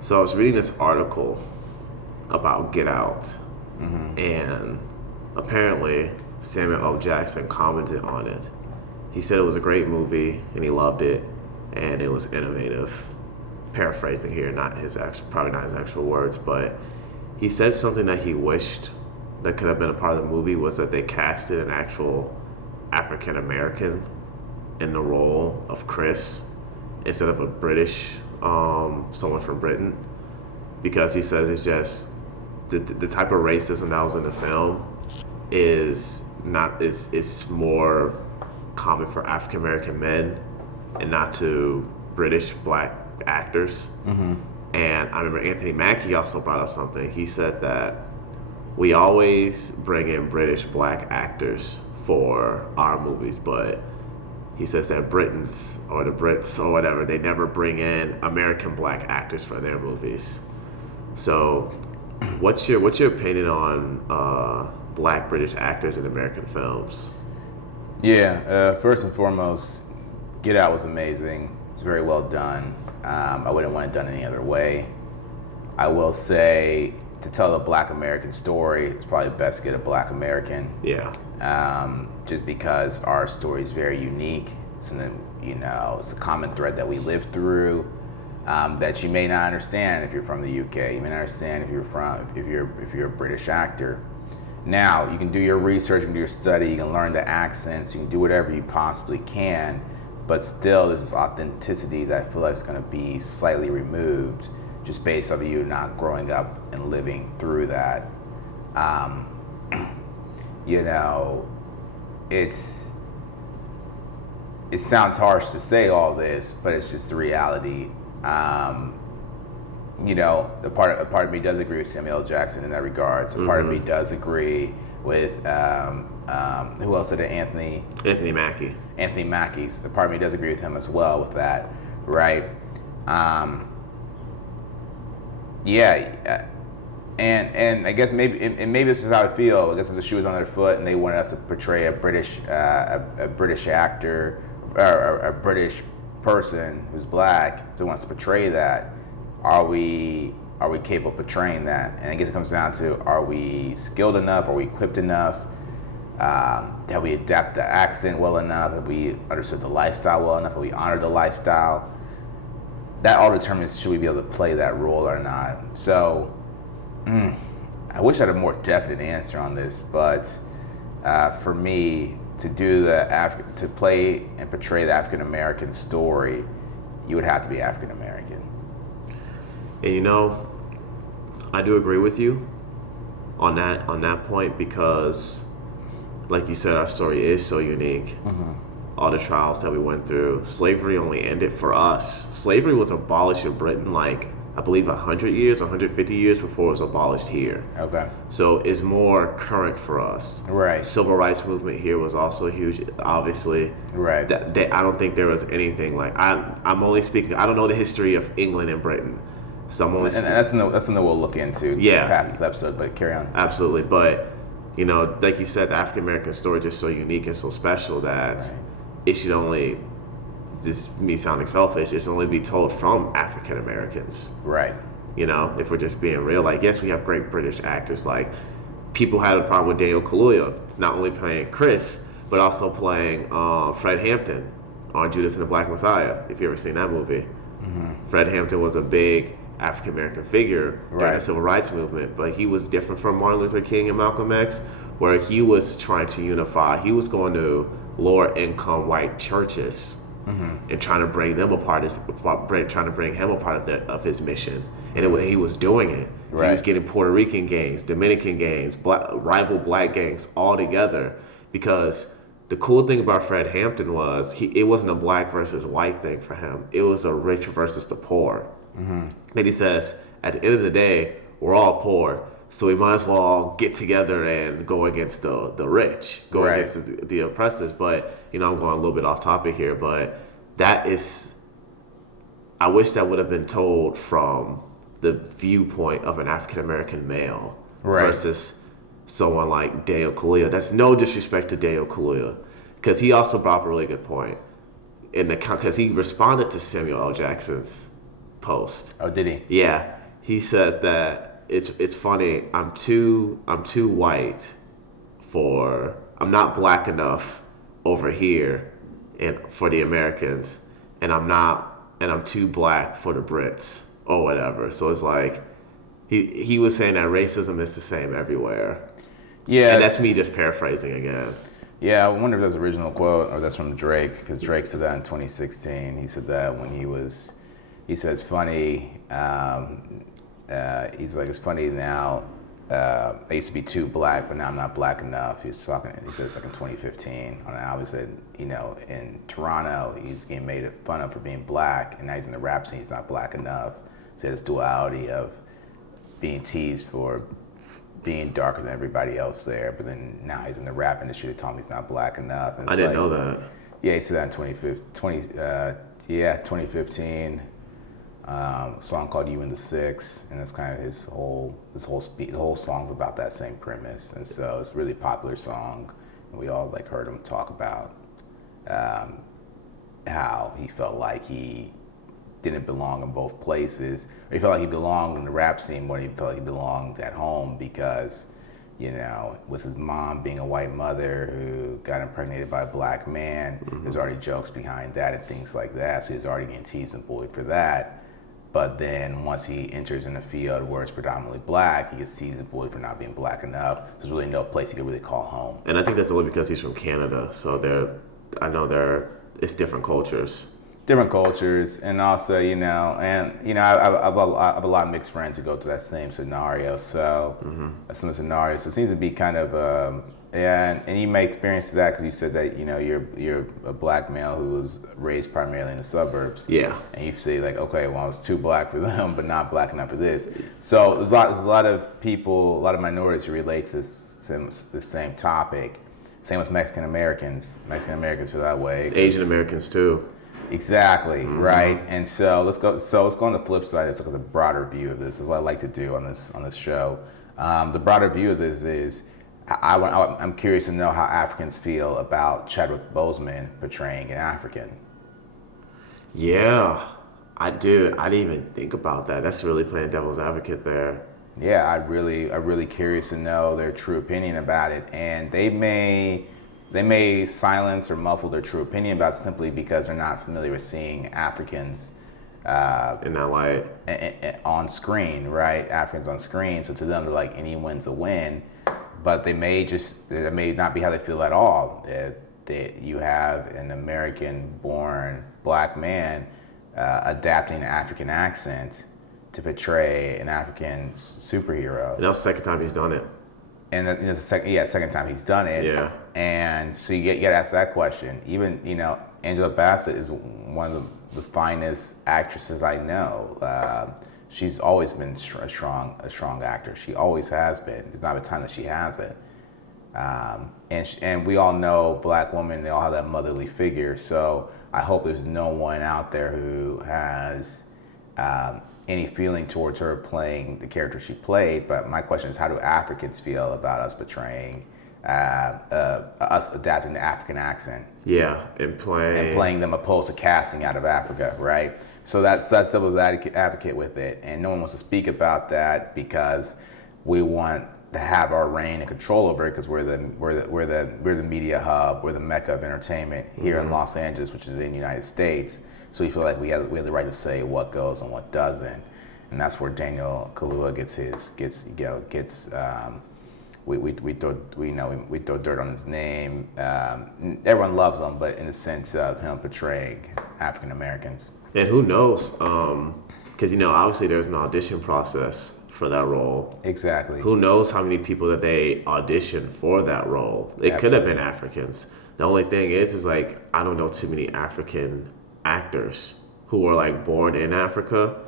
So I was reading this article about Get Out, and apparently Samuel L. Jackson commented on it. He said it was a great movie and he loved it, and it was innovative. Paraphrasing here, probably not his actual words, but he said something that he wished that could have been a part of the movie was that they casted an actual African American in the role of Chris instead of a British, someone from Britain, because he says it's just the type of racism that was in the film is more common for African American men and not to British black actors. And I remember Anthony Mackie also brought up something. He said that we always bring in British black actors for our movies, but he says that Britons or the Brits or whatever, they never bring in American black actors for their movies. So what's your opinion on black British actors in American films? Yeah, first and foremost, Get Out was amazing. It's very well done. I wouldn't want it done any other way. I will say, to tell a black American story, it's probably best to get a black American. Yeah. Just because our story is very unique. It's a common thread that we live through that you may not understand if you're from the UK. You may not understand if you're a British actor. Now, you can do your research, you can do your study, you can learn the accents, you can do whatever you possibly can, but still there's this authenticity that I feel like is going to be slightly removed just based on you not growing up and living through that. It sounds harsh to say all this, but it's just the reality. A part of me does agree with Samuel L. Jackson in that regard. So part of me does agree with who else said it? Anthony Mackie. Anthony Mackie. So part of me does agree with him as well with that, right? And I guess maybe this is how I feel. I guess if the shoe was on their foot and they wanted us to portray a British actor or a British person who's black, so wants to portray that, are we capable of portraying that? And I guess it comes down to, are we skilled enough? Are we equipped enough? Have we adapted the accent well enough? Have we understood the lifestyle well enough? Have we honored the lifestyle? That all determines should we be able to play that role or not. So I wish I had a more definite answer on this, but for me, to play and portray the African American story, you would have to be African American. And I do agree with you on that point, because like you said, our story is so unique. All the trials that we went through. Slavery only ended for us. Slavery was abolished in Britain, I believe 100 years, 150 years before it was abolished here. Okay. So it's more current for us. Right. Civil rights movement here was also huge, obviously. Right. I don't think there was anything I'm only speaking, I don't know the history of England and Britain. So I'm only and that's something we'll look into past this episode, but carry on. Absolutely. But, like you said, the African American story is just so unique and so special that it should only, just me sounding selfish, it should only be told from African Americans. Right. If we're just being real, yes, we have great British actors. People had a problem with Daniel Kaluuya not only playing Chris, but also playing Fred Hampton on Judas and the Black Messiah, if you ever seen that movie. Fred Hampton was a big African American figure during the Civil Rights Movement, but he was different from Martin Luther King and Malcolm X, where he was trying to unify. He was going to lower income white churches and trying to bring them trying to bring him a part of his mission. And he was doing it. Right. He was getting Puerto Rican gangs, Dominican gangs, rival black gangs all together, because the cool thing about Fred Hampton was it wasn't a black versus white thing for him. It was a rich versus the poor. And he says, at the end of the day, we're all poor, so we might as well all get together and go against the rich, against the oppressors. But, I'm going a little bit off topic here, but I wish that would have been told from the viewpoint of an African American male versus someone like Daniel Kaluuya. That's no disrespect to Daniel Kaluuya, because he also brought up a really good point. in the because he responded to Samuel L. Jackson's post. Oh, did he? Yeah, he said that it's funny. I'm too white for. I'm not black enough over here, and for the Americans, and I'm too black for the Brits or whatever. So it's like he was saying that racism is the same everywhere. Yeah, and that's me just paraphrasing again. Yeah, I wonder if that's the original quote or that's from Drake, because Drake said that in 2016. He said that when he said it's funny. He's like, it's funny now. I used to be too black, but now I'm not black enough. He said it's like in 2015 on an album. He said, in Toronto, he's getting made fun of for being black, and now he's in the rap scene. He's not black enough. So this duality of being teased for being darker than everybody else there, but then now he's in the rap industry. They told him he's not black enough. I didn't know that. Yeah, he said that in 2015. A song called "You and the Six," and that's kind of his whole speech. The whole song's about that same premise, and so it's a really popular song. And we all heard him talk about how he felt like he didn't belong in both places. Or he felt like he belonged in the rap scene more than he felt like he belonged at home because, with his mom being a white mother who got impregnated by a black man, there's already jokes behind that and things like that. So he's already getting teased and bullied for that. But then once he enters in a field where it's predominantly black, he gets teased and bullied for not being black enough. So there's really no place he could really call home. And I think that's only because he's from Canada. So it's different cultures. Different cultures, and also, I have a lot of mixed friends who go through that same scenario. So, a similar scenario. So it seems to be kind of, and you may experience that because you said that you're a black male who was raised primarily in the suburbs. Yeah. And you say okay, well, I was too black for them, but not black enough for this. So there's a lot of people, a lot of minorities who relate to this same topic. Same with Mexican Americans. Mexican Americans feel that way. Asian Americans too. Exactly, right. And so let's go on the flip side. Let's look at the broader view of this. This is what I like to do on this show. The broader view of this is I'm curious to know how Africans feel about Chadwick Boseman portraying an African. Yeah, I do. I didn't even think about that. That's really playing devil's advocate there. Yeah, I'm really curious to know their true opinion about it, and they may silence or muffle their true opinion about it simply because they're not familiar with seeing Africans in that light on screen, right? Africans on screen. So to them, they're like, any win's a win. But that may not be how they feel at all. That you have an American-born black man adapting an African accent to portray an African superhero. And that was the second time he's done it. And it's the second time he's done it. Yeah. And so you got to ask that question. Even, Angela Bassett is one of the finest actresses I know. She's always been a strong actor. She always has been. There's not a time that she hasn't. And we all know black women, they all have that motherly figure. So I hope there's no one out there who has any feeling towards her playing the character she played. But my question is, how do Africans feel about us portraying, us adapting the African accent? Yeah, and playing them opposed to casting out of Africa, right? So that's devil's advocate with it, and no one wants to speak about that because we want to have our reign and control over it because we're the media hub, we're the mecca of entertainment here in Los Angeles, which is in the United States. So we feel like we have the right to say what goes and what doesn't, and that's where Daniel Kaluuya we throw dirt on his name. Everyone loves him, but in the sense of him portraying African Americans. And who knows? Because obviously there's an audition process for that role. Exactly. Who knows how many people that they auditioned for that role? It could have been Africans. The only thing is I don't know too many African actors who were born in Africa,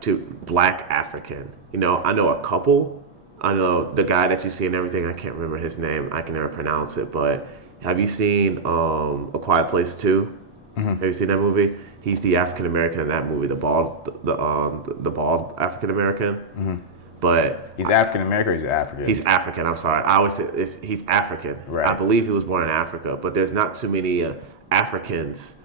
to black African. I know a couple. I know the guy that you see and everything. I can't remember his name. I can never pronounce it. But have you seen A Quiet Place 2? Mm-hmm. Have you seen that movie? He's the African American in that movie, the bald bald African American. Mm-hmm. But he's African American or he's African? He's African. I'm sorry. I always say he's African. Right. I believe he was born in Africa, but there's not too many Africans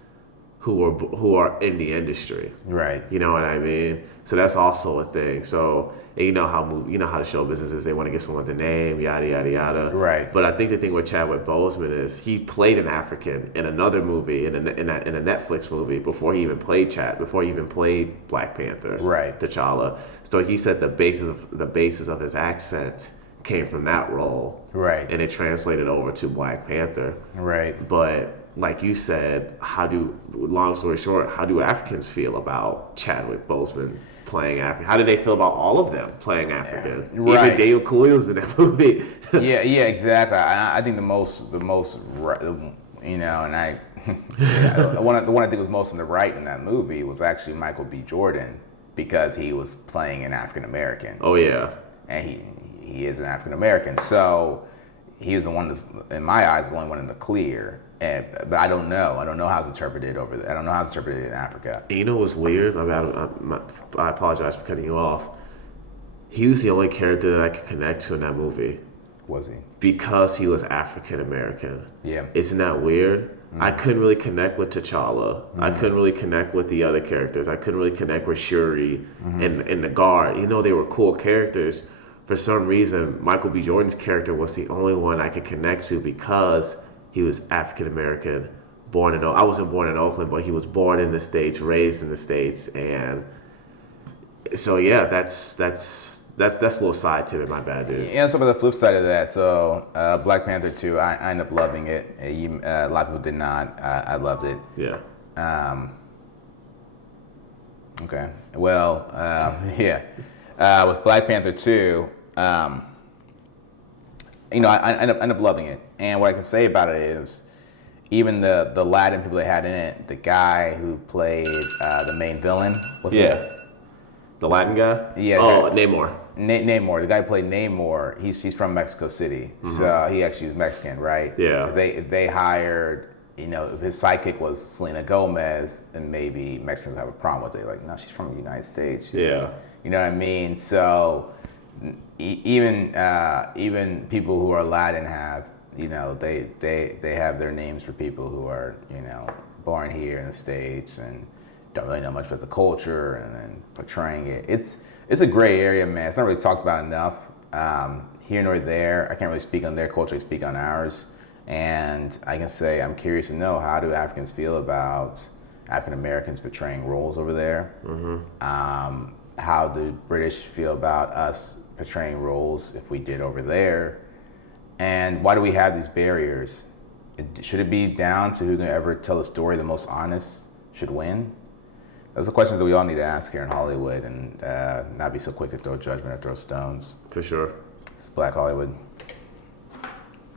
who are in the industry. Right. You know what I mean? So that's also a thing. So and you know how the show business is. They want to get someone to name, yada yada yada. Right. But I think the thing with Chadwick Boseman is he played an African in another movie, in a Netflix movie, before he even played Black Panther. Right. T'Challa. So he said the basis of his accent came from that role. Right. And it translated over to Black Panther. Right. But like you said, long story short, how do Africans feel about Chadwick Boseman playing African? How do they feel about all of them playing African? Right. Even Daniel Kaluuya's in that movie. yeah, exactly. I think the most, you know, and the one I think was most on the right in that movie was actually Michael B. Jordan, because he was playing an African American. Oh yeah. And he is an African American, so he was the one that's, in my eyes, the only one in the clear. But I don't know. I don't know how it's interpreted over there. I don't know how it's interpreted in Africa. And you know what's weird? I apologize for cutting you off. He was the only character that I could connect to in that movie. Was he? Because he was African American. Yeah. Isn't that weird? Mm-hmm. I couldn't really connect with T'Challa. Mm-hmm. I couldn't really connect with the other characters. I couldn't really connect with Shuri and the guard. You know, they were cool characters. For some reason, Michael B. Jordan's character was the only one I could connect to because he was African American, I wasn't born in Oakland, but he was born in the States, raised in the States, and so yeah, that's a little side tip. My bad, dude. And some of the flip side of that, so Black Panther 2, I ended up loving it. A lot of people did not. I loved it. Yeah. Okay. Well, yeah. With Black Panther 2, you know, I end up loving it. And what I can say about it is, even the Latin people they had in it, the guy who played the main villain, the Latin guy? Yeah. Oh, Namor. Namor, the guy who played Namor, he's from Mexico City. Mm-hmm. So he actually was Mexican, right? Yeah. If they hired, you know, if his sidekick was Selena Gomez, then maybe Mexicans have a problem with it. Like, no, she's from the United States. You know what I mean? So even people who are Latin have, you know, they have their names for people who are, you know, born here in the States and don't really know much about the culture, and then portraying it. It's a gray area, man. It's not really talked about enough. Here nor there. I can't really speak on their culture, I speak on ours. And I can say I'm curious to know, how do Africans feel about African Americans portraying roles over there? Mm-hmm. How do British feel about us portraying roles if we did over there? And why do we have these barriers? Should it be down to who can ever tell the story the most honest should win? Those are questions that we all need to ask here in Hollywood, and not be so quick to throw judgment or throw stones. For sure. It's Black Hollywood.